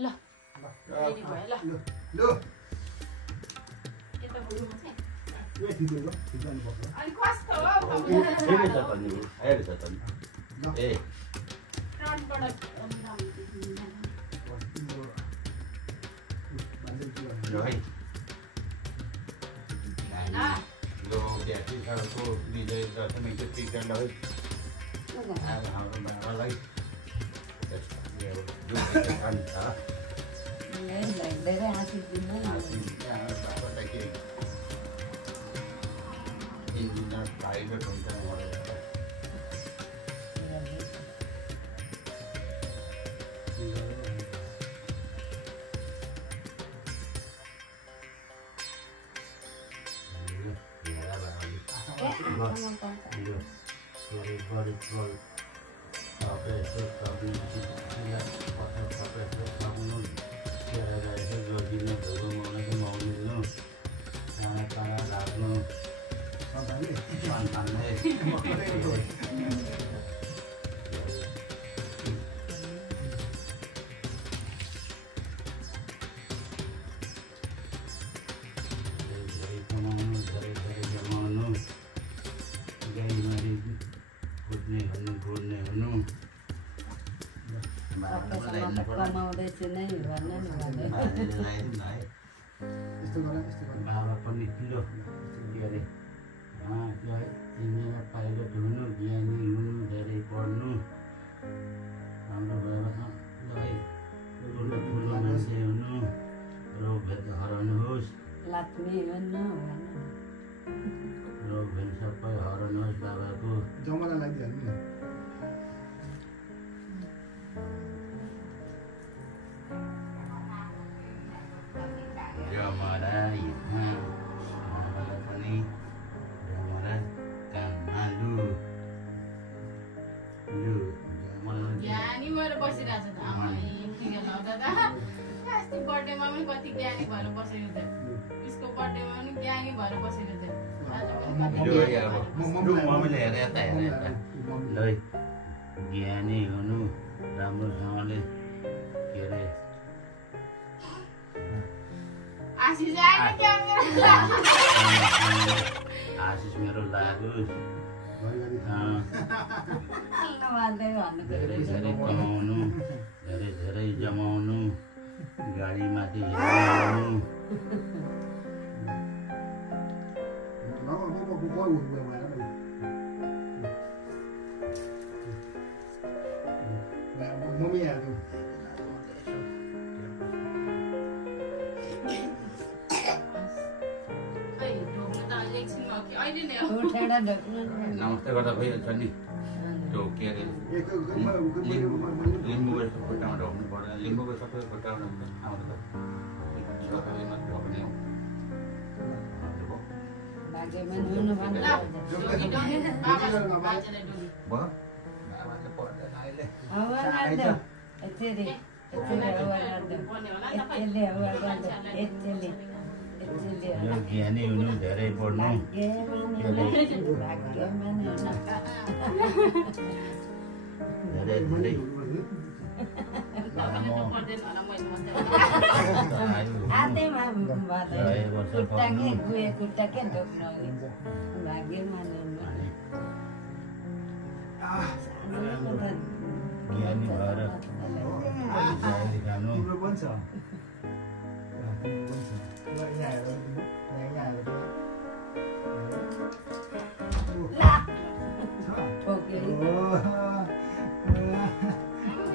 ल रेडी भयो ल ल यता बुझ्नु चाहिँ ए ठिक हो ठिक जानु पर्छ अनि कस्तो हो फेरि छ तनी आएर छ तनी ए फ्रन्टबाट ल है यो ब्याट्री खालको विजय दशमीको टिकट ल है अब हाम्रो बाबालाई धेरै आशिष दिनु बाबालाई के इन्जिनियर पाइलट हुन्छ कमाउँदैछु नै भन्न नि बाबा पनि किलो के अरे इन्जिनियर पाइलट हुनु ज्ञानी हुनु धेरै पढ्नु राम्रो बाबालाई ठुलो ठुलो मान्छे हुनु रोगभेद हराउनुहोस् लक्ष्मी हुनु रोगभेद सबै हराउनुहोस् बाबाको जमाना लागिहाल्नु नि जमरा यहाँ बाबालाई पनि जमरा काममा लु ज्ञानी भएर बसिरहेको छ त आमा टिका लाउँदा त अस्ति बर्थडेमा पनि कति ज्ञानी भएर बसेको थियो उसको बर्थडेमा पनि ज्ञानी भएर बसेको थियो मम्मीले हेरे यता हेरे यता ल ज्ञानी हुनु राम्रोसँगले के अरे आशिष आयो क्यामेरा आशिष मेरो लागोस् धेरै धेरै कमाउनु धेरै धेरै जमाउनु गाडीमाथि हिँड्नु मम्मी आयो नमस्ते गर्दा भइहाल्छ नि त्यो के अरे लिम्बूको खुट्टामा ढोक्नु पर्दैन लिम्बूको सबै खुट्टामा आउँदा सबैले मात्र ढोक्ने हो बाबाले पढ्दैन अहिले यो ज्ञानी हुनु धेरै पढ्नु धेरै धेरै ज्ञानी भएर खानु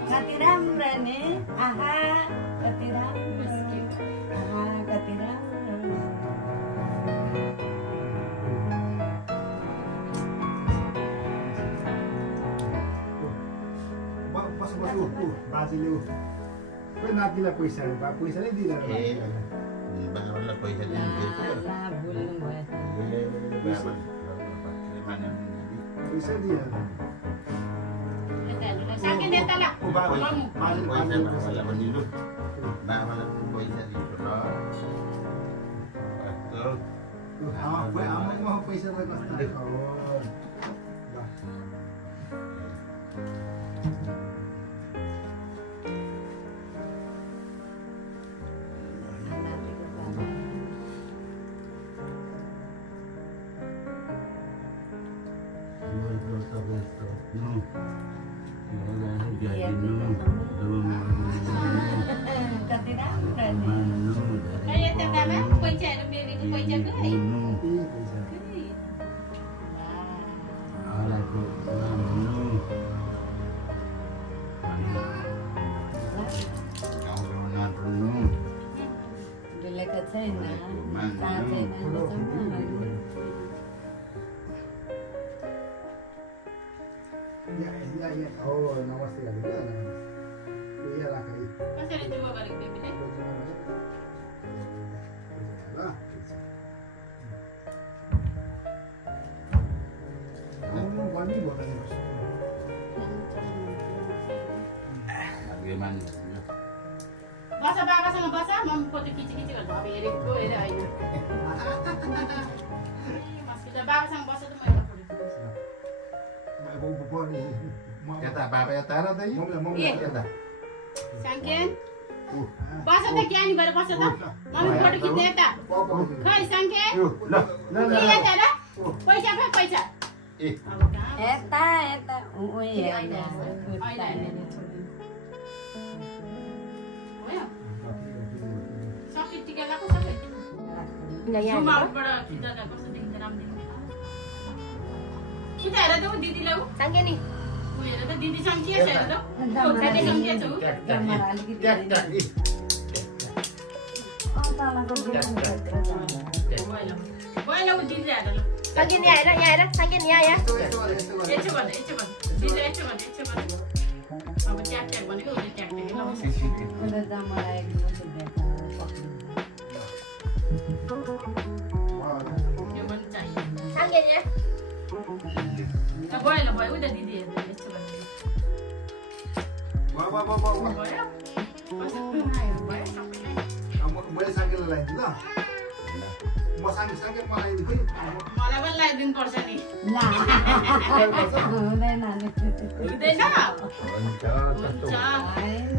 कति राम्रो नि आहा कति राम्रो आहा कति राम्रो बाजेले कोही नातिलाई पैसा पैसा नै दिँदैन बाबालाई पैसा दिनु बोल्नु भयो पैसा दिइहाल्छ बाबालाई भनिदिनु बाबालाई पैसा दिन्छु ल पैसा त कस्तो छैन थाहा छैन नमस्ते कसरी जुगो गरेको बेबीले बस बाबासँग बस मम्मी फोटो खिची गर्छ अब हेरेको हेरे होइन बाबासँग बस त यता बाबा यता र दाइ यता साङ्केन बस त ज्ञानी भएर बस त मम्मी फोटो खिच्दै यता खै साङ्केन यता र पैसा खै पैसा यता यता सबै टिका लगाएको सबै जुमाउटबाट खिच्दा कस्तो देखिन्छ राम्रो उता हेर त दिदीलाई साङ्गे नि हेर त दिदीसँग के छ हेर त साङ्गेसँग के छ पहिला ऊ दिदी हेर ल साङ्गे नि आएर यहाँ हेर साङ्गे नि यहाँ यस्तो भन्नु दिदी यस्तो भन्नु अब ट्याक ट्याक भनेको उसले ट्याक ट्याक लगाउँछ यो पनि चाहियो साङ्गे नि भयो भयो उता दिदी हेर्दै यस्तो भन्नु मैले साङ्गेलाई लगाइदिनु ल म साङ्गे मलाई पनि लगाइदिनु पर्छ नि हुँदैन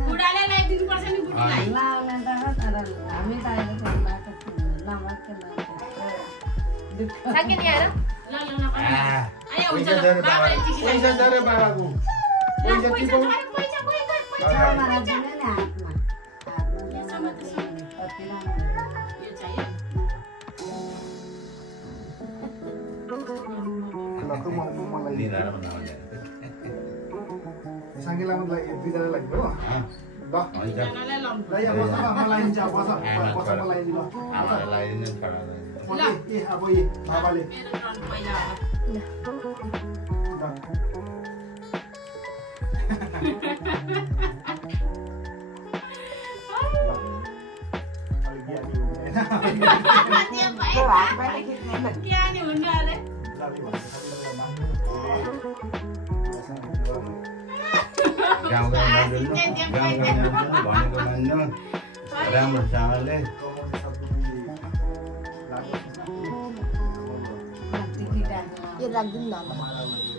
बुढाले लगाइदिनु पर्छ नि बुढीलाई साङ्गे नि आएर ल आयो हुन्छ ल बाबाले पैसा छ रे बाबाको पैसा टिपौ साङ्गेलाई मलाई दुईजना लाग्यो हो ल यहाँ बस मलाई लिन्छ बस मलाई ल ए अब ए बाबाले ज्ञानी हुनु अरे भनेको मान्नु राम्रोसँगले यो राख्दिनु न यो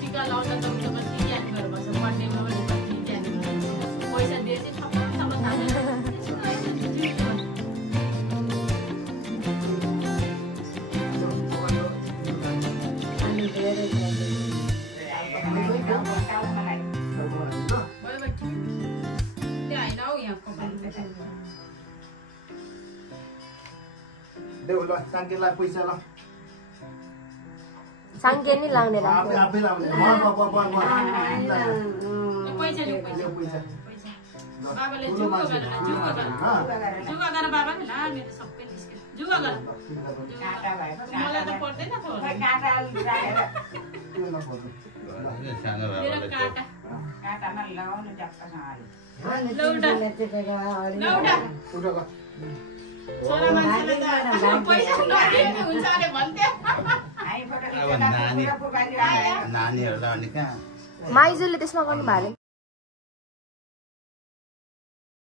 टिका लाउँदा त ज्ञानी भएर बस्छ बर्थडेमा पनि ज्ञानी भएर पैसा दिए चाहिँ सबैसँग थाहा देऊ ल साङ्गेलाई पैसा ल साङ्गे नि लाग्ने आफै लाउने पैसा बाबाले जुगा गरेर बाबाले ला मेरो सबै निस्क्यो जुगा गर मलाई त पर्दैन मेरो काटामा लगाउनु लौडा छोरा मान्छेले त पैसा नानीहरूलाई अनि कहाँ माइजूले त्यसमा गर्नु भयो अरे